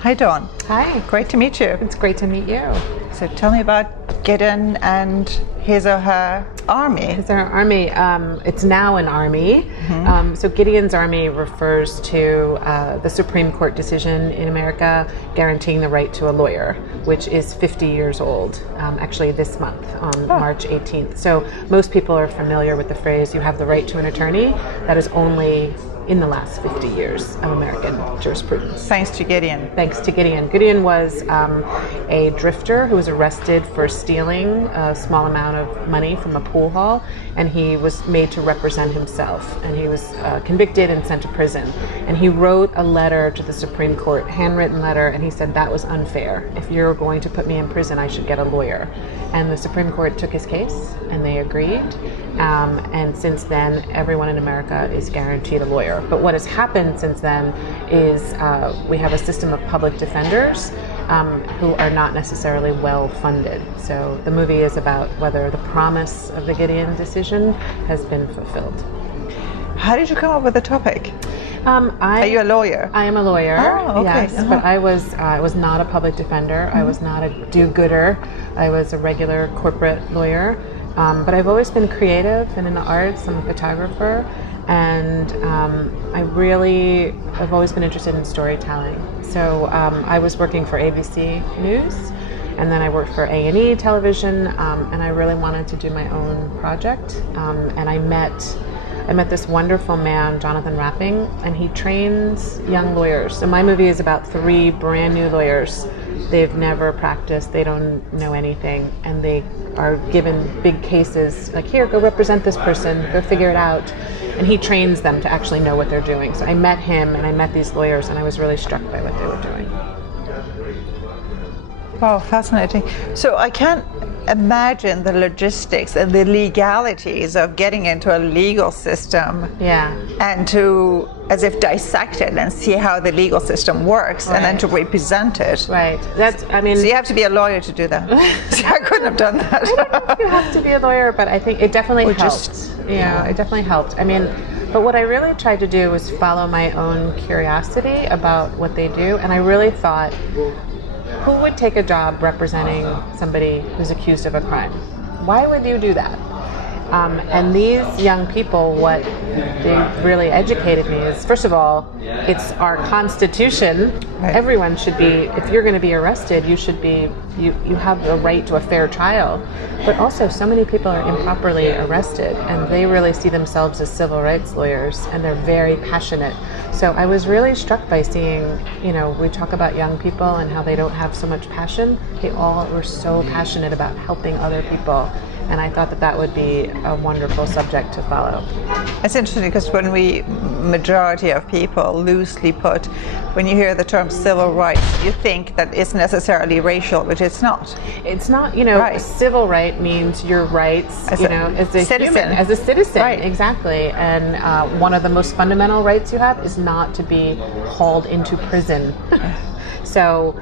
Hi, Dawn. Hi. Great to meet you. It's great to meet you. So tell me about Gideon and his or her army. It's our army. It's now an army. So Gideon's army refers to the Supreme Court decision in America guaranteeing the right to a lawyer, which is 50 years old, actually this month on March 18th. So most people are familiar with the phrase, you have the right to an attorney. That is only in the last 50 years of American jurisprudence. Thanks to Gideon. Thanks to Gideon. Gideon was a drifter who was arrested for stealing a small amount of money from a pool hall, and he was made to represent himself, and he was convicted and sent to prison. And he wrote a letter to the Supreme Court, handwritten letter, and he said that was unfair. If you're going to put me in prison, I should get a lawyer. And the Supreme Court took his case, and they agreed. And since then, everyone in America is guaranteed a lawyer. But what has happened since then is we have a system of public defenders who are not necessarily well funded. So the movie is about whether the promise of the Gideon decision has been fulfilled. How did you come up with the topic? Are you a lawyer? I am a lawyer. Oh, okay. Yes, but I was not a public defender. I was not a do-gooder. I was a regular corporate lawyer. But I've always been creative and in the arts. I'm a photographer, and I've always been interested in storytelling. So I was working for ABC News, and then I worked for A&E Television, and I really wanted to do my own project. And I met this wonderful man, Jonathan Rapping, and he trains young lawyers. So my movie is about 3 brand new lawyers. They've never practiced, they don't know anything, and they are given big cases, like, here, go represent this person, go figure it out. And he trains them to actually know what they're doing. So I met him, and I met these lawyers, and I was really struck by what they were doing. Wow, fascinating. So I can't imagine the logistics and the legalities of getting into a legal system and to as if dissect it and see how the legal system works and then to represent it. Right. So you have to be a lawyer to do that. See, I couldn't have done that. I don't know if you have to be a lawyer, but I think it definitely helped. It definitely helped. But what I really tried to do was follow my own curiosity about what they do, and I really thought, who would take a job representing somebody who's accused of a crime? Why would you do that? And these young people, what they really educated me is, first of all, it's our Constitution. Right. Everyone should be, if you're going to be arrested, you should be, you have the right to a fair trial. But also, so many people are improperly arrested, and they really see themselves as civil rights lawyers, and they're very passionate. So I was really struck by seeing, we talk about young people and how they don't have so much passion. They all were so passionate about helping other people. And I thought that would be a wonderful subject to follow. It's interesting because majority of people loosely put, when you hear the term civil rights, you think that it's necessarily racial, which it's not. It's not, right. Civil right means your rights, as a citizen. Human, as a citizen. Right. Exactly. And one of the most fundamental rights you have is not to be hauled into prison. So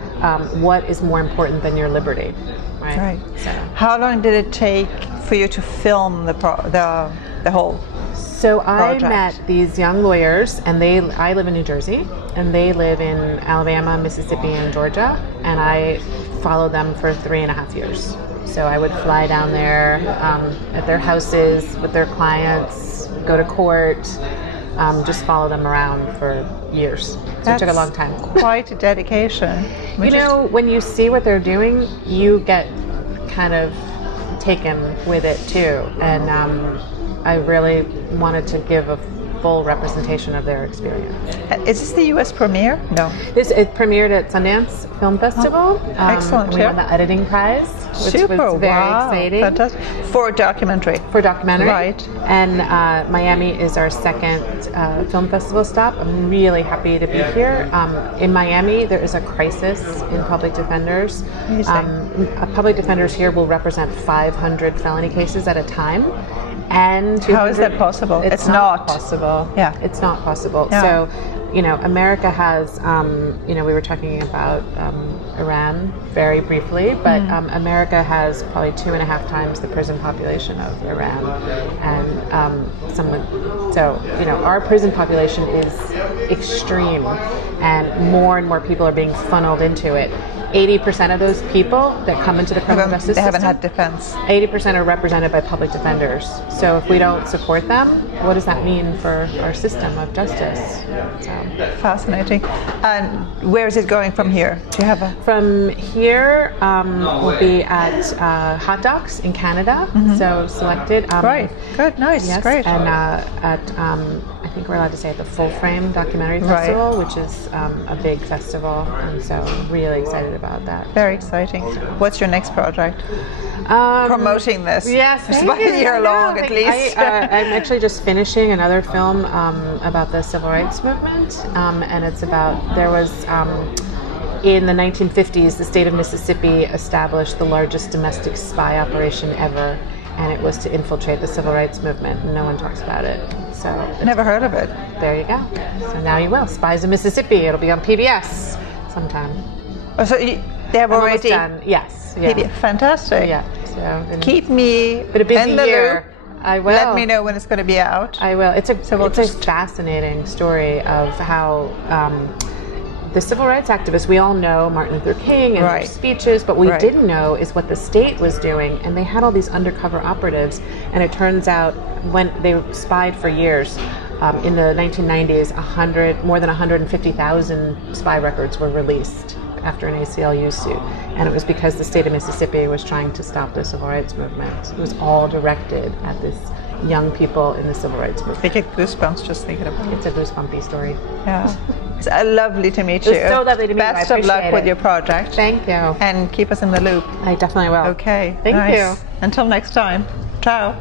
what is more important than your liberty? Right. So. How long did it take for you to film the whole So project? I met these young lawyers, and I live in New Jersey, and they live in Alabama, Mississippi, and Georgia, and I followed them for 3.5 years. So I would fly down there at their houses with their clients, go to court, just follow them around for years. So it took a long time. Quite a dedication. When you see what they're doing, you get kind of taken with it too. And I really wanted to give a full representation of their experience. Is this the U.S. premiere? No. It premiered at Sundance Film Festival. Excellent. We won the editing prize, which was very exciting. Fantastic. For documentary. Right. And Miami is our second film festival stop. I'm really happy to be here. In Miami, there is a crisis in public defenders. Public defenders here will represent 500 felony cases at a time. And how is that possible? It's not possible. Yeah, it's not possible. Yeah. So America has, we were talking about Iran very briefly, but America has probably 2.5 times the prison population of Iran, and our prison population is extreme, and more people are being funneled into it. 80% of those people that come into the criminal justice system, haven't had defense. 80% are represented by public defenders. So if we don't support them, what does that mean for our system of justice? Fascinating. And where is it going from here? Do you have a... From here, we'll be at Hot Docs in Canada. So selected. Right. Good. Nice. Yes, Great. And I think we're allowed to say at the Full Frame Documentary Festival, which is a big festival, and so I'm really excited about that. Very exciting. What's your next project? Promoting this. Yes, it's about a year long at least. I'm actually just finishing another film about the civil rights movement, and it's about, there was in the 1950s, the state of Mississippi established the largest domestic spy operation ever, and it was to infiltrate the civil rights movement, and no one talks about it. So never heard of it. There you go. So now you will. Spies of Mississippi. It'll be on PBS sometime. Oh, so they have already done. Yes. Yeah. PBS. Fantastic. Yeah. So keep me in the loop. I will. Let me know when it's going to be out. I will. It's a fascinating story of how the civil rights activists, we all know Martin Luther King and their speeches, but what we didn't know is what the state was doing, and they had all these undercover operatives, and it turns out when they spied for years, in the 1990s, more than 150,000 spy records were released after an ACLU suit, and it was because the state of Mississippi was trying to stop the civil rights movement. It was all directed at this young people in the civil rights movement. I get goosebumps just thinking about it. It's a goosebumpy story. Yeah. It's lovely to meet you. It's so lovely to meet you. Best of luck with your project. Thank you. And keep us in the loop. I definitely will. Okay. Thank you. Until next time. Ciao.